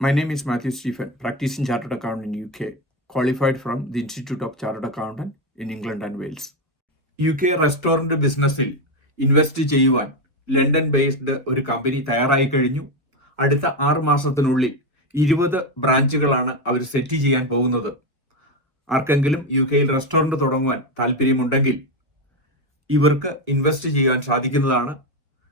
My name is Matthew Stephen, practicing chartered accountant in UK, qualified from the Institute of Chartered Accountant in England and Wales. UK restaurant ബിസിനസ്സിൽ invest ചെയ്യുവാൻ London based ഒരു company തയ്യാറായി കഴിഞ്ഞു. അടുത്ത 6 മാസത്തിനുള്ളിൽ 20 ബ്രാഞ്ചുകളാണ് അവർ set ചെയ്യാൻ പോകുന്നത്. ആർക്കെങ്കിലും UK റെസ്റ്റോറന്റ് തുടങ്ങുവാൻ താല്പര്യമുണ്ടെങ്കിൽ ഇവർക്ക് ഇൻവെസ്റ്റ് ചെയ്യാൻ സാധിക്കുന്നതാണ്.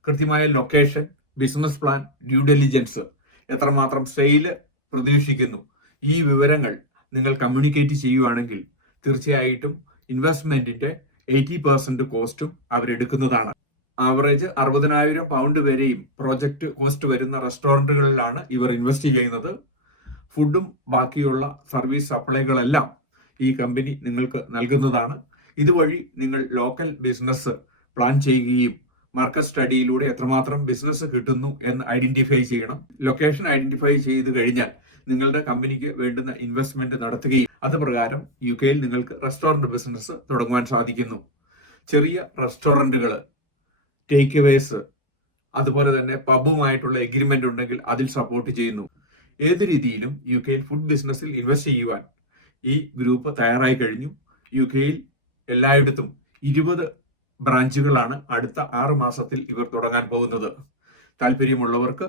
കൃത്യമായ location, business plan, due diligence, എത്രമാത്രം സെയിൽ പ്രതീക്ഷിക്കുന്നു, ഈ വിവരങ്ങൾ നിങ്ങൾ കമ്മ്യൂണിക്കേറ്റ് ചെയ്യുവാണെങ്കിൽ തീർച്ചയായിട്ടും ഇൻവെസ്റ്റ്മെന്റിന്റെ 80% കോസ്റ്റും അവരെടുക്കുന്നതാണ്. ആവറേജ് 60,000 പൗണ്ട് വരെയും പ്രോജക്റ്റ് കോസ്റ്റ് വരുന്ന റെസ്റ്റോറന്റുകളിലാണ് ഇവർ ഇൻവെസ്റ്റ് ചെയ്യുന്നത്. ഫുഡും ബാക്കിയുള്ള സർവീസ് സപ്ലൈകളെല്ലാം ഈ കമ്പനി നിങ്ങൾക്ക് നൽകുന്നതാണ്. ഇതുവഴി നിങ്ങൾ ലോക്കൽ ബിസിനസ് പ്ലാൻ ചെയ്യുകയും മാർക്കറ്റ് സ്റ്റഡിയിലൂടെ എത്രമാത്രം ബിസിനസ് കിട്ടുന്നു എന്ന് ഐഡന്റിഫൈ ചെയ്യണം. ലൊക്കേഷൻ ഐഡന്റിഫൈ ചെയ്ത് കഴിഞ്ഞാൽ നിങ്ങളുടെ കമ്പനിക്ക് വേണ്ടുന്ന ഇൻവെസ്റ്റ്മെന്റ് നടത്തുകയും അത് പ്രകാരം UK നിങ്ങൾക്ക് റെസ്റ്റോറന്റ് ബിസിനസ് തുടങ്ങുവാൻ സാധിക്കുന്നു. ചെറിയ റെസ്റ്റോറന്റുകൾ, ടേക്ക് അവേസ്, അതുപോലെ തന്നെ പബ്ബുമായിട്ടുള്ള എഗ്രിമെന്റ് ഉണ്ടെങ്കിൽ അതിൽ സപ്പോർട്ട് ചെയ്യുന്നു. ഏത് രീതിയിലും UK ഫുഡ് ബിസിനസ്സിൽ ഇൻവെസ്റ്റ് ചെയ്യുവാൻ ഈ ഗ്രൂപ്പ് തയ്യാറായി കഴിഞ്ഞു. UK എല്ലായിടത്തും 20 ബ്രാഞ്ചുകളാണ് അടുത്ത 6 മാസത്തിൽ ഇവർ തുടങ്ങാൻ പോകുന്നത്. താല്പര്യമുള്ളവർക്ക്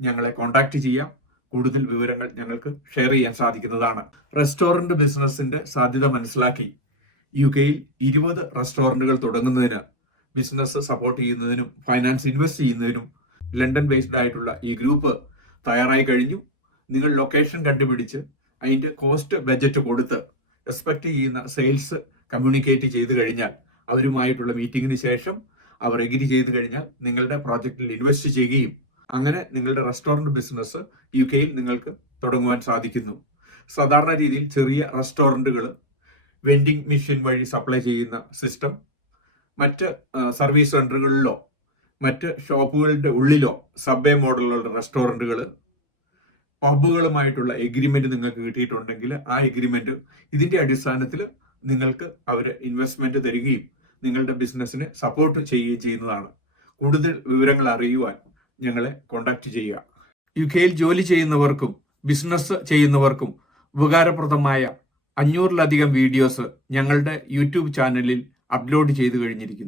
ഞങ്ങളെ കോൺടാക്ട് ചെയ്യാം. കൂടുതൽ വിവരങ്ങൾ ഞങ്ങൾക്ക് ഷെയർ ചെയ്യാൻ സാധിക്കുന്നതാണ്. റെസ്റ്റോറന്റ് ബിസിനസിന്റെ സാധ്യത മനസ്സിലാക്കി UK 20 റെസ്റ്റോറന്റുകൾ തുടങ്ങുന്നതിന്, ബിസിനസ് സപ്പോർട്ട് ചെയ്യുന്നതിനും ഫൈനാൻസ് ഇൻവെസ്റ്റ് ചെയ്യുന്നതിനും ലണ്ടൻ ബേസ്ഡ് ആയിട്ടുള്ള ഈ ഗ്രൂപ്പ് തയ്യാറായി കഴിഞ്ഞു. നിങ്ങൾ ലൊക്കേഷൻ കണ്ടുപിടിച്ച് അതിന്റെ കോസ്റ്റ് ബജറ്റ് കൊടുത്ത് എക്സ്പെക്ട് ചെയ്യുന്ന സെയിൽസ് കമ്മ്യൂണിക്കേറ്റ് ചെയ്ത് കഴിഞ്ഞാൽ, അവരുമായിട്ടുള്ള മീറ്റിംഗിന് ശേഷം അവർ എഗ്രി ചെയ്ത് കഴിഞ്ഞാൽ നിങ്ങളുടെ പ്രോജക്റ്റിൽ ഇൻവെസ്റ്റ് ചെയ്യുകയും അങ്ങനെ നിങ്ങളുടെ റെസ്റ്റോറന്റ് ബിസിനസ് UK നിങ്ങൾക്ക് തുടങ്ങുവാൻ സാധിക്കുന്നു. സാധാരണ രീതിയിൽ ചെറിയ റെസ്റ്റോറന്റുകൾ വെൻഡിങ് മെഷീൻ വഴി സപ്ലൈ ചെയ്യുന്ന സിസ്റ്റം, മറ്റ് സർവീസ് സെന്ററുകളിലോ മറ്റ് ഷോപ്പുകളുടെ ഉള്ളിലോ സബ്വേ മോഡലുള്ള റെസ്റ്റോറന്റുകൾ, പബ്ബുകളുമായിട്ടുള്ള എഗ്രിമെന്റ് നിങ്ങൾക്ക് കിട്ടിയിട്ടുണ്ടെങ്കിൽ ആ എഗ്രിമെന്റ് ഇതിന്റെ അടിസ്ഥാനത്തിൽ നിങ്ങൾക്ക് അവർ ഇൻവെസ്റ്റ്മെന്റ് തരികയും നിങ്ങളുടെ ബിസിനസ്സിനെ സപ്പോർട്ട് ചെയ്യുകയും ചെയ്യുന്നതാണ്. കൂടുതൽ വിവരങ്ങൾ അറിയുവാൻ ഞങ്ങളെ കോൺടാക്ട് ചെയ്യുക. UK ജോലി ചെയ്യുന്നവർക്കും ബിസിനസ് ചെയ്യുന്നവർക്കും ഉപകാരപ്രദമായ 500-ലധികം വീഡിയോസ് ഞങ്ങളുടെ YouTube ചാനലിൽ അപ്ലോഡ് ചെയ്തു കഴിഞ്ഞിരിക്കുന്നു.